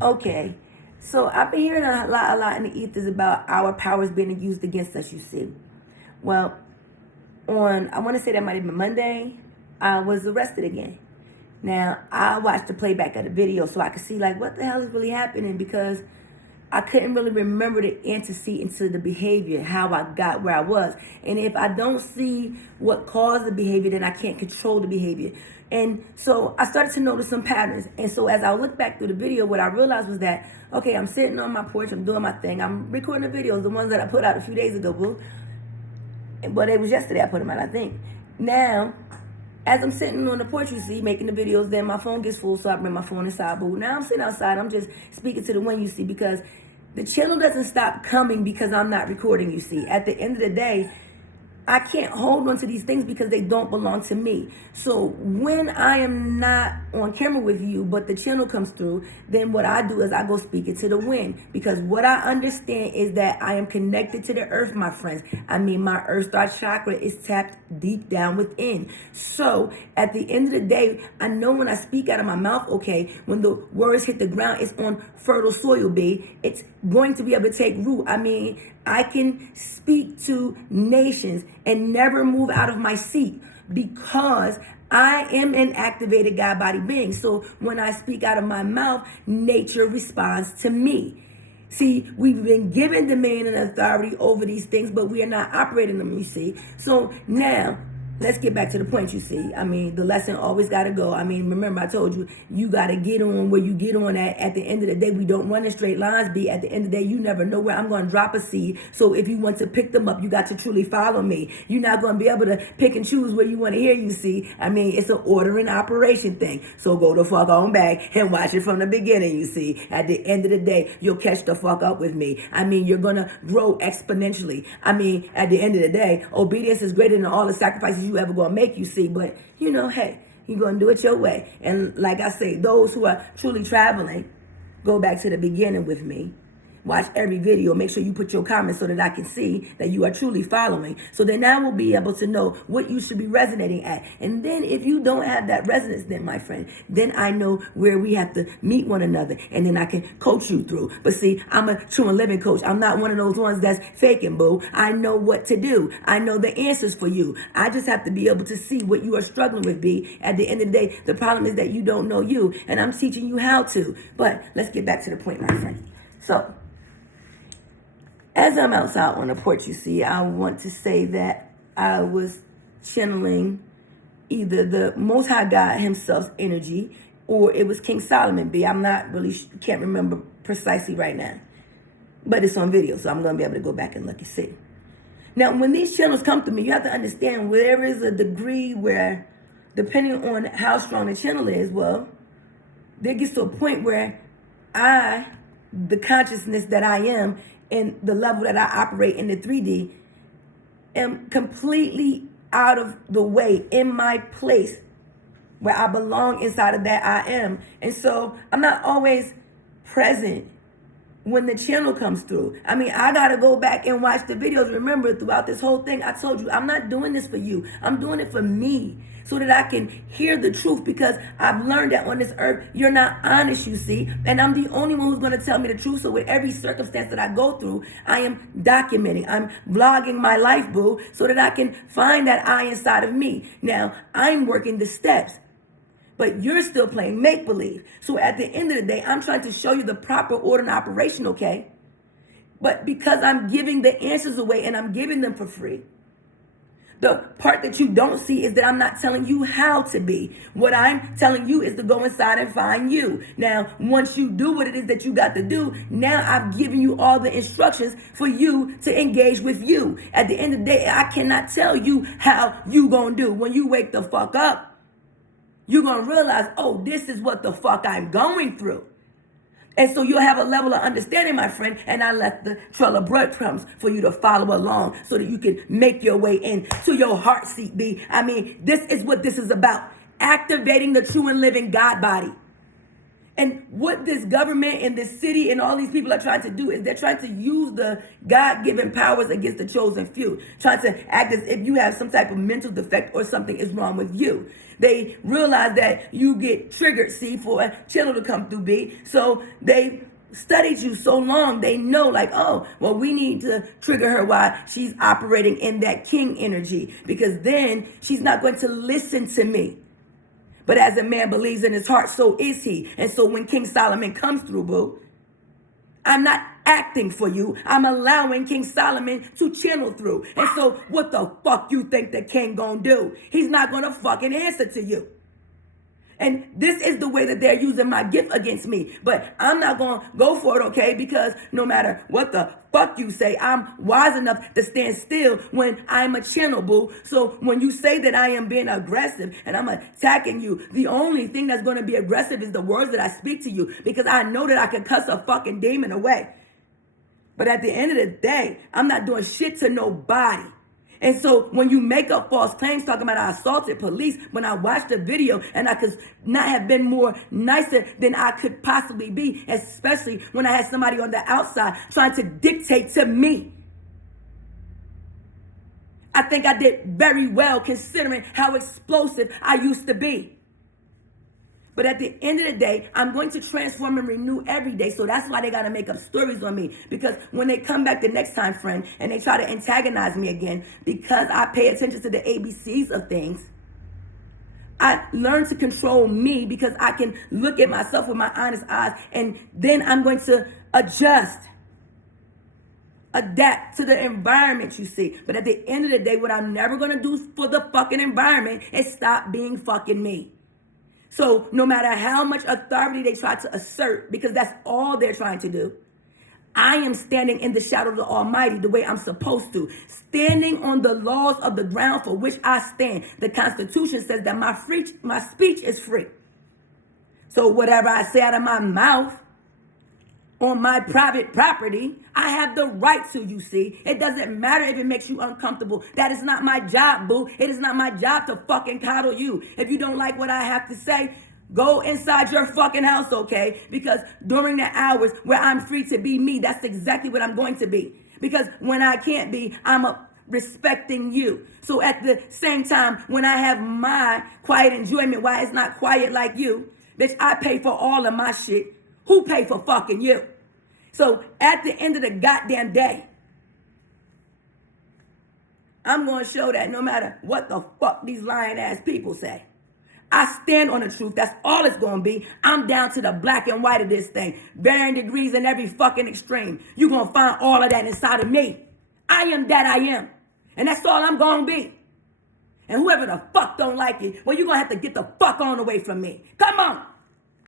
Okay, so I've been hearing a lot in the ethers about our powers being used against us, you see. Well, I want to say that might have been Monday, I was arrested again. Now, I watched the playback of the video so I could see, like, what the hell is really happening, because I couldn't really remember the antecedent to the behavior, how I got where I was. And if I don't see what caused the behavior, then I can't control the behavior. And so I started to notice some patterns. And so as I looked back through the video, what I realized was that, okay, I'm sitting on my porch, I'm doing my thing, I'm recording the videos, the ones that I put out a few days ago, boo. But it was yesterday I put them out, I think. Now, as I'm sitting on the porch, you see, making the videos, then my phone gets full, so I bring my phone inside. But now I'm sitting outside, I'm just speaking to the wind, you see, because the channel doesn't stop coming because I'm not recording, you see. At the end of the day, I can't hold on to these things because they don't belong to me. So when I am not on camera with you, but the channel comes through, then what I do is I go speak it to the wind. Because what I understand is that I am connected to the earth, my friends. I mean, my earth star chakra is tapped deep down within. So at the end of the day, I know when I speak out of my mouth, okay, when the words hit the ground, it's on fertile soil, B. It's going to be able to take root. I mean, I can speak to nations and never move out of my seat because I am an activated God body being. So when I speak out of my mouth, nature responds to me. See, we've been given dominion and authority over these things, but we are not operating them, you see. So now, let's get back to the point, you see. I mean, the lesson always got to go. I mean, remember I told you, you got to get on where you get on at. At the end of the day, we don't run in straight lines, B. At the end of the day, you never know where I'm going to drop a seed. So if you want to pick them up, you got to truly follow me. You're not going to be able to pick and choose where you want to hear, you see. I mean, it's an order and operation thing. So go the fuck on back and watch it from the beginning, you see. At the end of the day, you'll catch the fuck up with me. I mean, you're going to grow exponentially. I mean, at the end of the day, obedience is greater than all the sacrifices you ever gonna make, you see. But you know, hey, you're gonna do it your way. And like I say, those who are truly traveling, go back to the beginning with me. Watch every video. Make sure you put your comments so that I can see that you are truly following. So then I will be able to know what you should be resonating at. And then if you don't have that resonance, then my friend, then I know where we have to meet one another. And then I can coach you through. But see, I'm a true and living coach. I'm not one of those ones that's faking, boo. I know what to do. I know the answers for you. I just have to be able to see what you are struggling with, B. At the end of the day, the problem is that you don't know you. And I'm teaching you how to. But let's get back to the point, my friend. So, as I'm outside on the porch, you see, I want to say that I was channeling either the Most High God himself's energy or it was King Solomon, B. I'm not really, can't remember precisely right now. But it's on video, so I'm going to be able to go back and look and see. Now, when these channels come to me, you have to understand there is a degree where, depending on how strong the channel is, well, there gets to a point where the consciousness that I am, and the level that I operate in the 3D, am completely out of the way, in my place where I belong inside of that I am. And so I'm not always present when the channel comes through. I mean, I got to go back and watch the videos. Remember, throughout this whole thing, I told you, I'm not doing this for you. I'm doing it for me so that I can hear the truth, because I've learned that on this earth, you're not honest, you see. And I'm the only one who's going to tell me the truth. So with every circumstance that I go through, I am documenting. I'm vlogging my life, boo, so that I can find that I inside of me. Now, I'm working the steps, but you're still playing make-believe. So at the end of the day, I'm trying to show you the proper order and operation, okay? But because I'm giving the answers away and I'm giving them for free, the part that you don't see is that I'm not telling you how to be. What I'm telling you is to go inside and find you. Now, once you do what it is that you got to do, now I've given you all the instructions for you to engage with you. At the end of the day, I cannot tell you how you gonna do. When you wake the fuck up, you're gonna realize, oh, this is what the fuck I'm going through. And so you'll have a level of understanding, my friend, and I left the trail of breadcrumbs for you to follow along so that you can make your way into your heart seat, B. I mean, this is what this is about. Activating the true and living God body. And what this government and this city and all these people are trying to do is they're trying to use the God-given powers against the chosen few, trying to act as if you have some type of mental defect or something is wrong with you. They realize that you get triggered, see, for a channel to come through, B. So they studied you so long, they know like, oh, well, we need to trigger her while she's operating in that king energy, because then she's not going to listen to me. But as a man believes in his heart, so is he. And so when King Solomon comes through, boo, I'm not acting for you. I'm allowing King Solomon to channel through. And so what the fuck you think the king gonna do? He's not gonna fucking answer to you. And this is the way that they're using my gift against me. But I'm not going to go for it, okay? Because no matter what the fuck you say, I'm wise enough to stand still when I'm a channel, boo. So when you say that I am being aggressive and I'm attacking you, the only thing that's going to be aggressive is the words that I speak to you, because I know that I can cuss a fucking demon away. But at the end of the day, I'm not doing shit to nobody. And so when you make up false claims talking about I assaulted police, when I watched the video and I could not have been more nicer than I could possibly be, especially when I had somebody on the outside trying to dictate to me. I think I did very well considering how explosive I used to be. But at the end of the day, I'm going to transform and renew every day. So that's why they got to make up stories on me. Because when they come back the next time, friend, and they try to antagonize me again, because I pay attention to the ABCs of things, I learn to control me because I can look at myself with my honest eyes. And then I'm going to adjust, adapt to the environment, you see. But at the end of the day, what I'm never going to do for the fucking environment is stop being fucking me. So no matter how much authority they try to assert, because that's all they're trying to do, I am standing in the shadow of the Almighty the way I'm supposed to, standing on the laws of the ground for which I stand. The Constitution says that my speech is free. So whatever I say out of my mouth on my private property, I have the right to, you see. It doesn't matter if it makes you uncomfortable. That is not my job, boo. It is not my job to fucking coddle you. If you don't like what I have to say, go inside your fucking house, okay? Because during the hours where I'm free to be me, that's exactly what I'm going to be. Because when I can't be, I'm respecting you. So at the same time, when I have my quiet enjoyment, why it's not quiet like you, bitch, I pay for all of my shit. Who pay for fucking you? So at the end of the goddamn day, I'm going to show that no matter what the fuck these lying ass people say, I stand on the truth. That's all it's going to be. I'm down to the black and white of this thing. Varying degrees in every fucking extreme. You're going to find all of that inside of me. I am that I am. And that's all I'm going to be. And whoever the fuck don't like it, well, you're going to have to get the fuck on away from me. Come on.